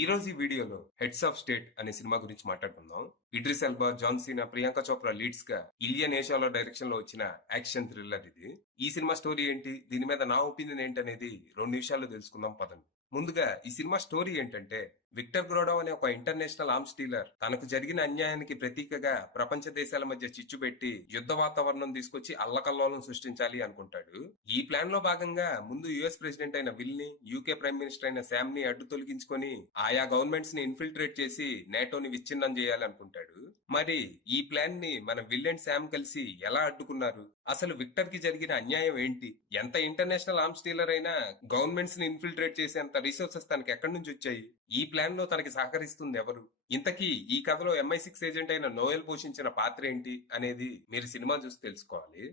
ఈ రోజు ఈ వీడియోలో హెడ్స్ ఆఫ్ స్టేట్ అనే సినిమా గురించి మాట్లాడుకుందాం. Idris Elba, John Cena, Priyanka Chopra leads గా ఇలియన్ ఏషాలో డైరెక్షన్ లో వచ్చిన యాక్షన్ థ్రిల్లర్ ఇది. ఈ సినిమా స్టోరీ ఏంటి, దీని మీద నా ఒపీనియన్ ఏంటి అనేది 2 నిమిషాల్లో తెలుసుకుందాం పదండి. ముందుగా ఈ సినిమా స్టోరీ ఏంటంటే, విక్టర్ గ్రోడవ్ అనే ఒక ఇంటర్నేషనల్ ఆర్మ్స్ డీలర్ తనకు జరిగిన అన్యాయానికి ప్రతీకగా ప్రపంచ దేశాల మధ్య చిచ్చు పెట్టి యుద్ధ వాతావరణం తీసుకొచ్చి అల్లకల్లోలం సృష్టించాలి అనుకుంటాడు. ఈ ప్లాన్ లో భాగంగా ముందు యుఎస్ ప్రెసిడెంట్ అయిన విల్ ని, యూకే ప్రైమ్ మినిస్టర్ అయిన శామ్ ని అడ్డు తొలగించుకొని ఆయా గవర్నమెంట్స్ ని ఇన్ఫిల్ట్రేట్ చేసి నేటోని విచ్ఛిన్నం చేయాలి అనుకుంటాడు. మరి ఈ ప్లాన్ ని మన విల్ అండ్ శామ్ కలిసి ఎలా అడ్డుకున్నారు, అసలు విక్టర్ కి జరిగిన అన్యాయం ఏంటి, ఎంత ఇంటర్నేషనల్ ఆర్మ్స్ డీలర్ అయినా గవర్నమెంట్స్ ని ఇన్ఫిల్ట్రేట్ చేసేంత రిసోర్సెస్ తనకి ఎక్కడి నుంచి వచ్చాయి, ఈ ప్లాన్ లో తనకి సహకరిస్తుంది ఎవరు, ఇంతకీ ఈ కథలో MI6 ఏజెంట్ అయిన నోయల్ పోషించిన పాత్ర ఏంటి అనేది మీరు సినిమా చూసి తెలుసుకోవాలి.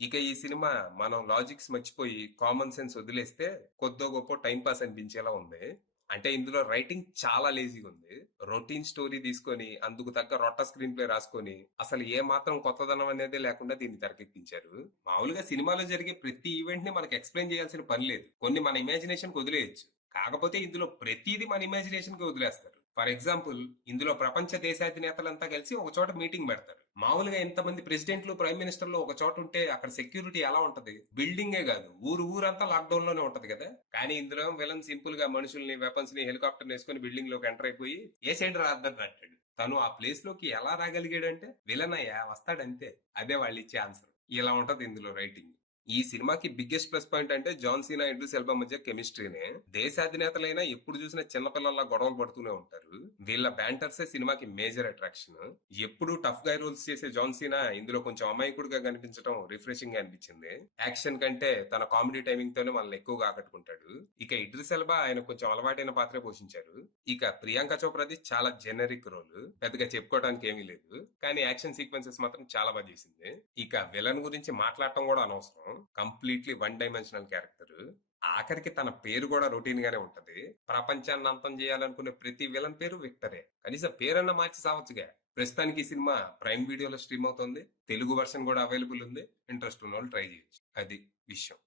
ఇక ఈ సినిమా మనం లాజిక్స్ మర్చిపోయి కామన్ సెన్స్ వదిలేస్తే కొద్దో గొప్ప టైం పాస్ అనిపించేలా ఉంది. అంటే ఇందులో రైటింగ్ చాలా లేజీగా ఉంది. రొటీన్ స్టోరీ తీసుకొని అందుకు తగ్గ రొట్ట స్క్రీన్ ప్లే రాసుకొని అసలు ఏ మాత్రం కొత్తదనం అనేది లేకుండా దీన్ని తెరకెక్కించారు. మామూలుగా సినిమాలో జరిగే ప్రతి ఈవెంట్ ని మనకి ఎక్స్ప్లెయిన్ చేయాల్సిన పని లేదు, కొన్ని మన ఇమాజినేషన్ కి వదిలేయచ్చు. కాకపోతే ఇందులో ప్రతిదీ మన ఇమాజినేషన్ కి వదిలేస్తారు. ఫర్ ఎగ్జాంపుల్, ఇందులో ప్రపంచ దేశాధినేతలంతా కలిసి ఒక చోట మీటింగ్ పెడతారు. మామూలుగా ఇంతమంది ప్రెసిడెంట్లు, ప్రైమ్ మినిస్టర్లు ఒక చోట ఉంటే అక్కడ సెక్యూరిటీ ఎలా ఉంటది? బిల్డింగే కాదు, ఊరంతా లాక్డౌన్ లోనే ఉంటది కదా. కానీ ఇందులో విలన్ సింపుల్ గా మనుషుల్ని, వెపన్స్ ని, హెలికాప్టర్ వేసుకుని బిల్డింగ్ లోకి ఎంటర్ అయిపోయి ఏ సైడ్ రాద్దని అంటాడు. తను ఆ ప్లేస్ లోకి ఎలా రాగలిగాడంటే విలన్ అయ్యా వస్తాడంతే. అదే వాళ్ళు ఇచ్చే ఆన్సర్. ఇలా ఉంటది ఇందులో రైటింగ్. ఈ సినిమాకి బిగ్గెస్ట్ ప్లస్ పాయింట్ అంటే జాన్ సీనా, ఇడ్రిస్ ఎల్బా మధ్య కెమిస్ట్రీనే. దేశాధినేతలైనా ఎప్పుడు చూసినా చిన్నపిల్లల్లా గొడవలు పడుతూనే ఉంటారు. వీళ్ళ బ్యాంటర్సే సినిమాకి మేజర్ అట్రాక్షన్. ఎప్పుడు టఫ్ గా రోల్స్ చేసే జాన్ సీనా ఇందులో కొంచెం అమాయకుడిగా కనిపించడం రిఫ్రెషింగ్ గా అనిపించింది. యాక్షన్ కంటే తన కామెడీ టైమింగ్ తోనే మనల్ని ఎక్కువగా ఆకట్టుకుంటాడు. ఇక ఇడ్రిస్ ఎల్బా ఆయన కొంచెం అలవాటైన పాత్రే పోషించారు. ఇక ప్రియాంక చోప్రాది చాలా జెనరిక్ రోల్, పెద్దగా చెప్పుకోవడానికి ఏమీ లేదు. కానీ యాక్షన్ సీక్వెన్సెస్ మాత్రం చాలా బాగా చేసింది. ఇక విలన్ గురించి మాట్లాడటం కూడా అనవసరం, కంప్లీట్లీ వన్ డైమెన్షనల్ క్యారెక్టర్. ఆఖరికి తన పేరు కూడా రొటీన్ గానే ఉంటది. ప్రపంచాన్ని అంతం చేయాలనుకునే ప్రతి విలన్ పేరు విక్టరే. కనీసం పేరన్నా మార్చి సావచ్చుగా. ప్రస్తుతానికి ఈ సినిమా ప్రైమ్ వీడియోలో స్ట్రీమ్ అవుతుంది. తెలుగు వర్షన్ కూడా అవైలబుల్ ఉంది. ఇంట్రెస్ట్ ఉన్న వాళ్ళు ట్రై చేయొచ్చు. అది విషయం.